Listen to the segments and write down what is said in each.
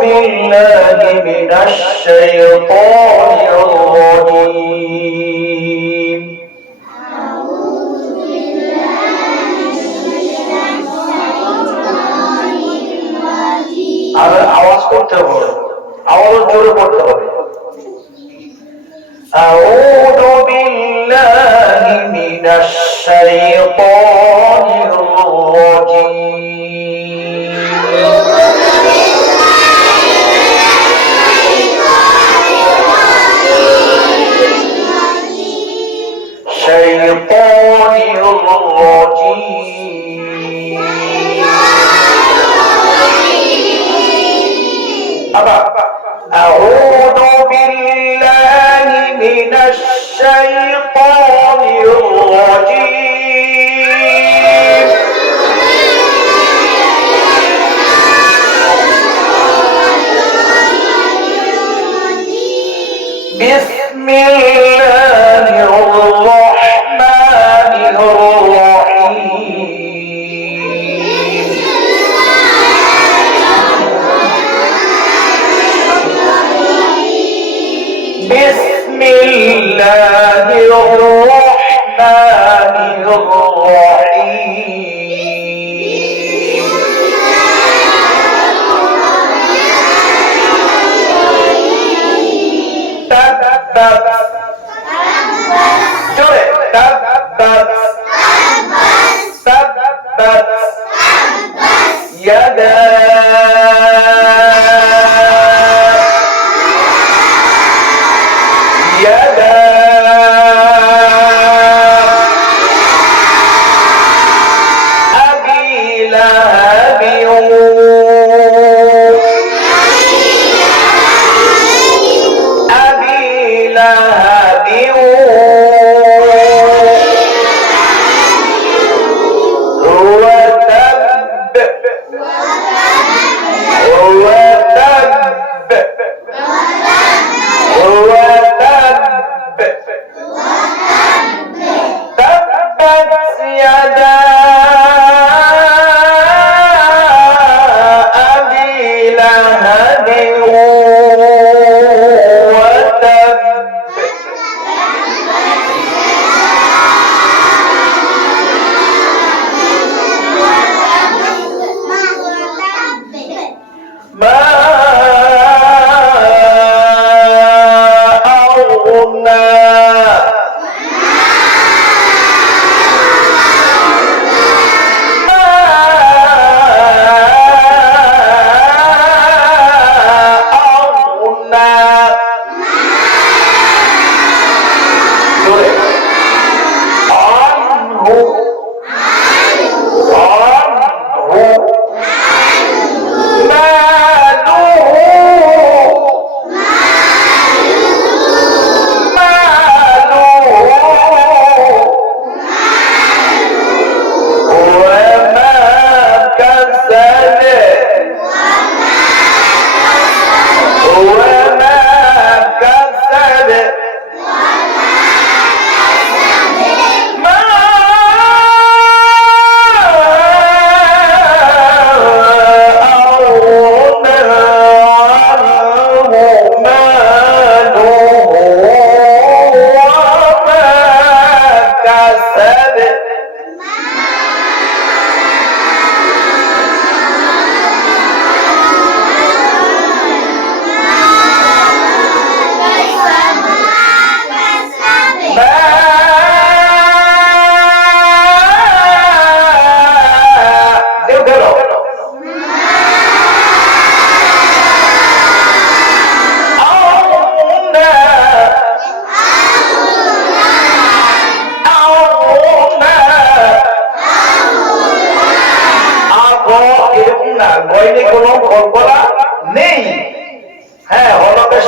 بالله من الشيطان الرجيم আওয়াজ করতে হবে, আওয়াজ জোরে করতে হবে। أعوذ بالله من الشيطان الرجيم الشيطان الرجيم أعوذ بالله من الشيطان الرجيم بسم الله الرحمن الرحيم بسم الله الرحمن الرحيم تبت يدا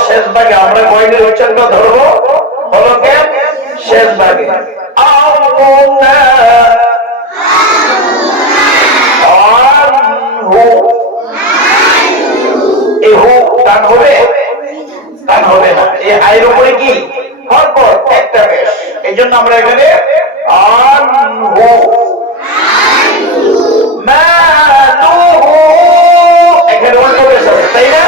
শেষ ভাগে আমরা কয়টি উচ্চারণ ধরবো হলকে শেষ ভাগে টান হবে না, এই আয়ের উপরে কি হরকত একটা পেশ, এই জন্য আমরা এখানে আনহু মালুহু এখানে উল্টো পেশ হবে, তাই না?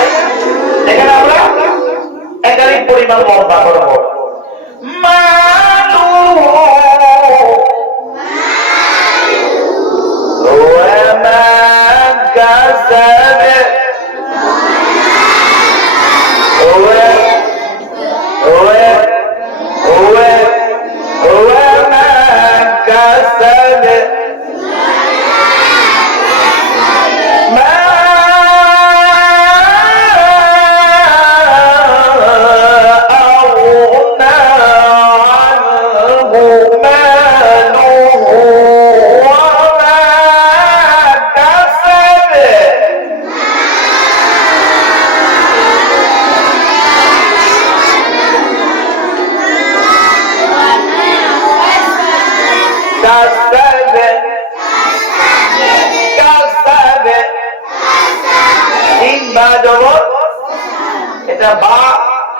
এটা বা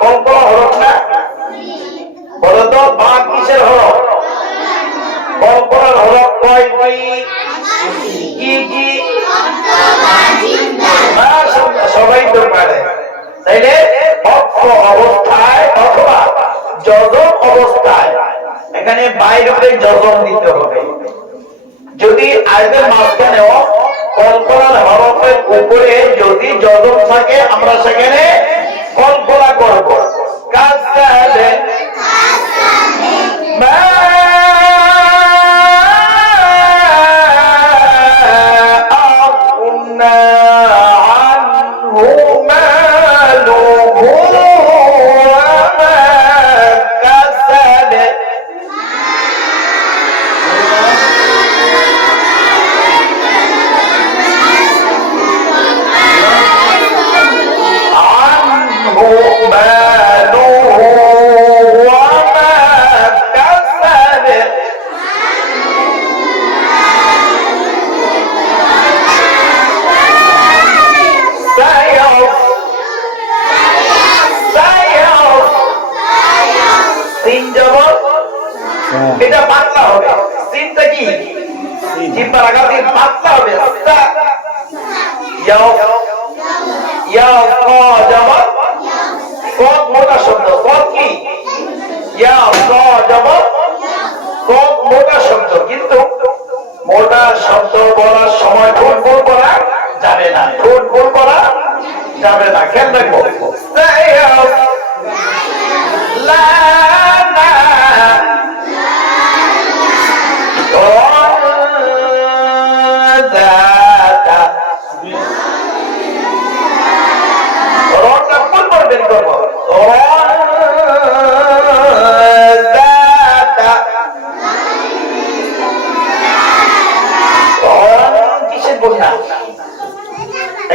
কল্পনা হরফ না? বলতো বা কিসের হরফ? কল্পনার হরফ কয়টি? কি কি? সবাই তো পারে। তাইলে অক্ষ অবস্থায় অথবা যজম অবস্থায় এখানে বাইরে যজম দিতে হবে। যদি আয়াতের মাঝখানেও কল্পনার হরফের উপরে যদি যজম থাকে আমরা সেখানে কল্পনা করব। কাসাবে মা আকুনা আনহু মালুহু ওয়া মা কাসাবে এটা পাতলা হবে। সিনটা কি? জিহ্বার আগা দিয়ে পাতলা হবে। ইয়াও ইয়াও ক জবর ক মোটা শব্দ। ক কি? ইয়াও ক জবর ক মোটা শব্দ, কিন্তু মোটা শব্দ বলার সময় ঠোঁট গোল করা যাবে না। ঠোঁট গোল করা যাবে না। খেয়াল রাখবো।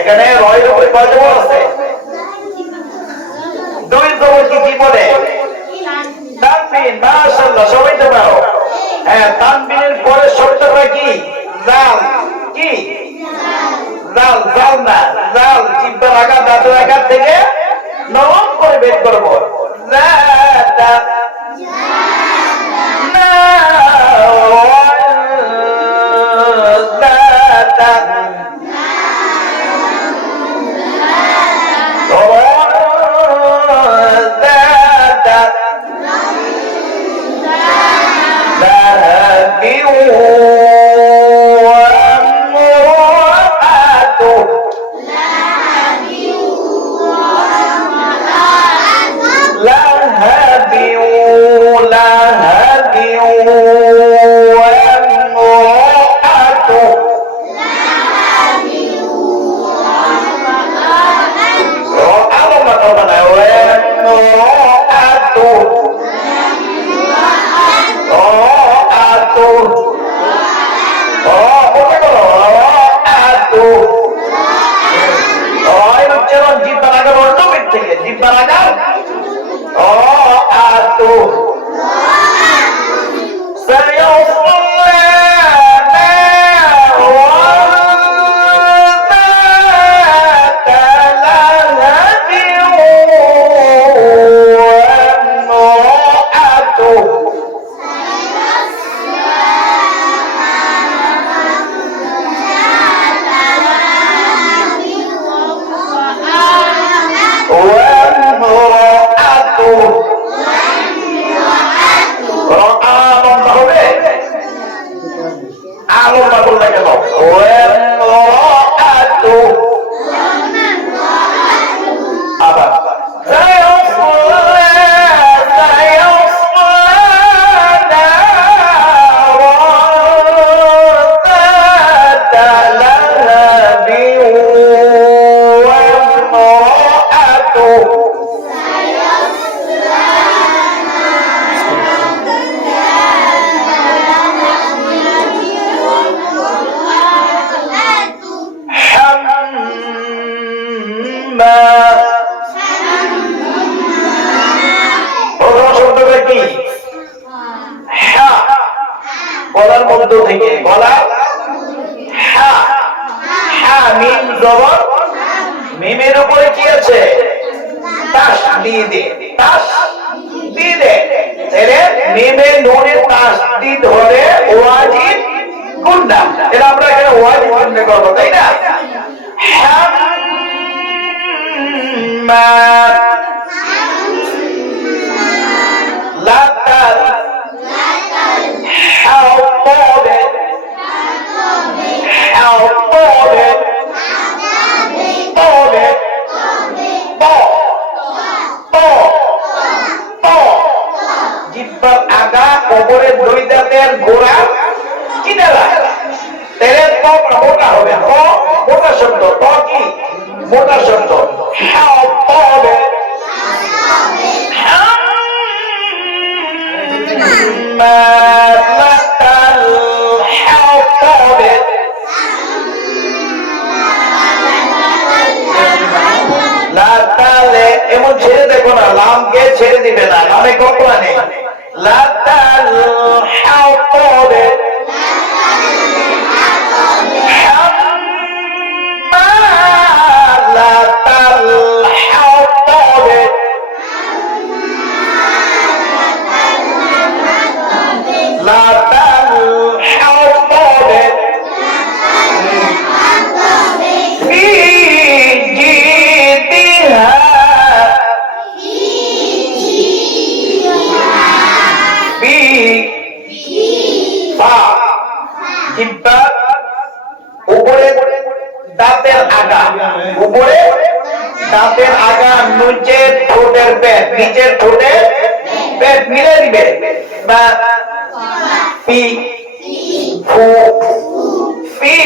এখানে রয়ের উপরে কয় জবর আছে? দুই জবর কি বলে? তানবিন। মাশাআল্লাহ, সবাই তো পারো। হ্যাঁ, তানবিনের পরে শব্দটা কি? জাল। কি? জাল। জাল না, জাল। জিহ্বার আগা দাঁতের আগা থেকে নরম করে বের করব। জাতা না জাতা থেকে গলা হা হা মিম জবর মিমের উপরে কি আছে তাস দিয়ে দে তাস দিয়ে দে তাহলে মিমে নুনে তাস দিয়ে ধরে ওয়াজিব গুন্না এটা আমরা এখানে ওয়াজিব গুন্না করব তাই না হাম্মা লাতাল হাওতাবে হাওতাবে তবে ত ত ত জিহ্বার আগা কবরের দুই দাঁতের গোড়া কিনারা তাহলে ত মোটা হবে ত মোটা শব্দ ত কি মোটা শব্দ হাওতাবে হাম্মা লাতাল হাওতাবে লাতালে এমন ছেড়ে দেখো না লামকে ছেড়ে দিবে না লামে কপড়া নেই লাতাল হাওতাবে হাম্মা লাতাল হাওতাবে লাতাল হাওতাবে ফি জিদিহা ফি ফা জিহ্বা উপরে দাঁতের আগা উপরে দাঁতের আগা নিচের ঠোঁটের পেট নিচের ঠোঁটের পেট মিলে দিবে বা ফি ফু ফি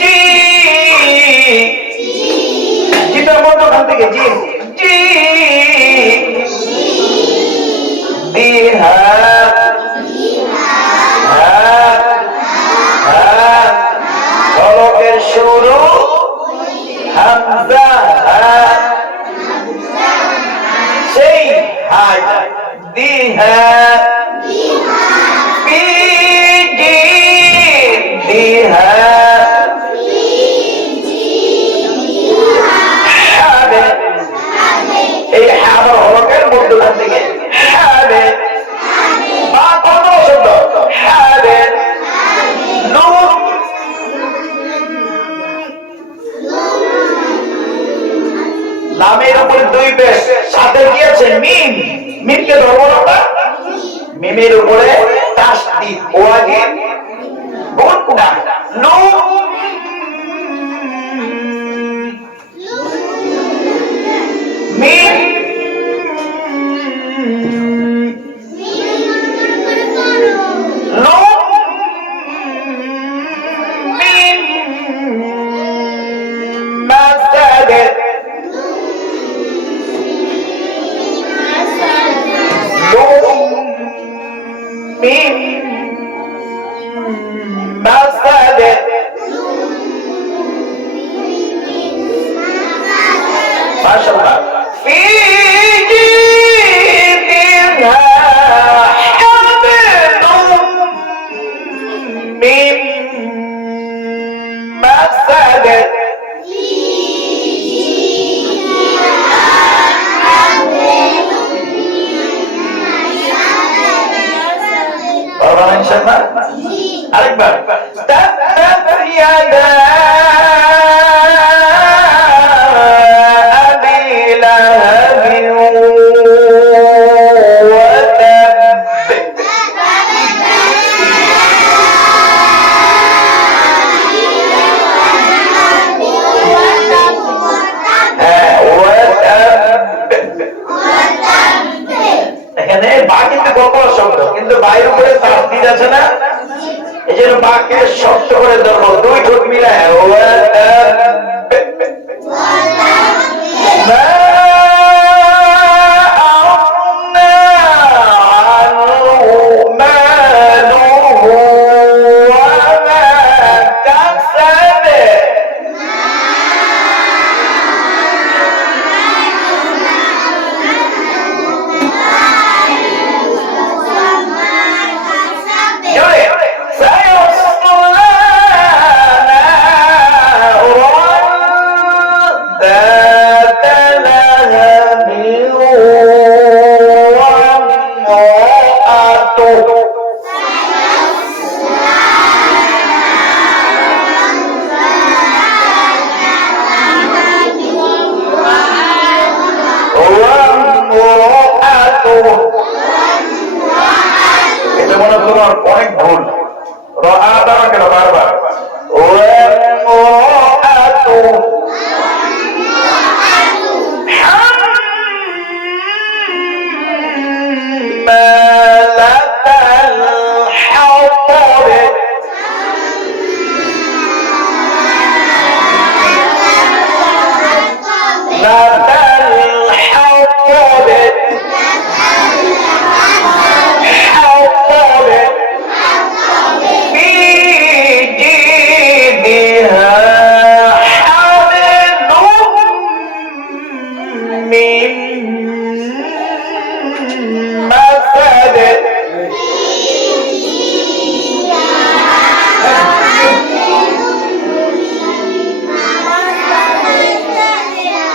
জি জিটার মধ্যে ওখান থেকে জি জি দিহা হলকের শুরু হামজা সেই হাজ দিহা ফি জি দিহা হাবে এই হাবার হলকের মধ্যখান থেকে হাবে বা কত শব্দ হাবে নূর লামের উপরে দুই পেশ সাথে কি আছে মিম মিমকে ধরবো না মিমের উপরে তাসদীদ ওয়াজিব গুন্না নুন মিম নুন মিম মাসাদে ميم مصاد ما شاء الله في جيبها حبل من مسد আরেকবার তাব্বাত ইয়াদা আবি লাহাবিন ওয়া তাব এখানে বা কিন্তু কপড় শব্দ কিন্তু বাইরের উপরে তাসদীদ আছে না এজন্য বাকে শক্ত করে ধরবো দুই ঠোঁট মিলায়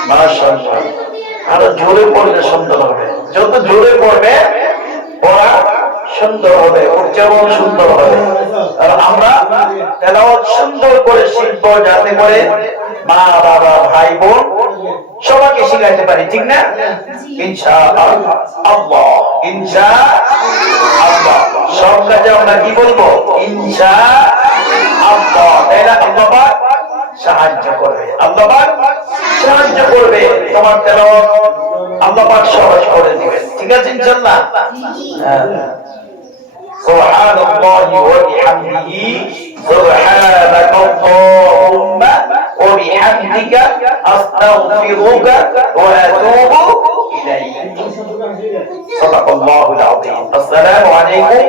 মাশাআল্লাহ। আরো জোরে পড়লে সুন্দর হবে, যত জোরে পড়বে পড়া সুন্দর হবে, উচ্চারণ সুন্দর হবে। আর আমরা তেলাওয়াত সুন্দর করে শিখবো, যাতে করে মা বাবা ভাই বোন সবাইকে শিখাইতে পারি, ঠিক না? ইনশাআল্লাহ, ইনশাআল্লাহ। সব কাজে আমরা কি বলবো? ইনশাআল্লাহ। তাইলে আল্লাহ পাক সাহায্য করবে, আল্লাহ পাক সাহায্য করবে, তোমার তেলাওয়াত আল্লাহ পাক সহজ করে দিবেন, ঠিক আছে ইনশাআল্লাহ? সুবহানাল্লাহি ওয়া বিহামদিহি সুবহানাকাল্লাহুম্মা ওয়া বিহামদিকা আস্তাগফিরুকা ওয়া আতুবু ইলাইক। সাদাকাল্লাহুল আযীম। আসসালামু আলাইকুম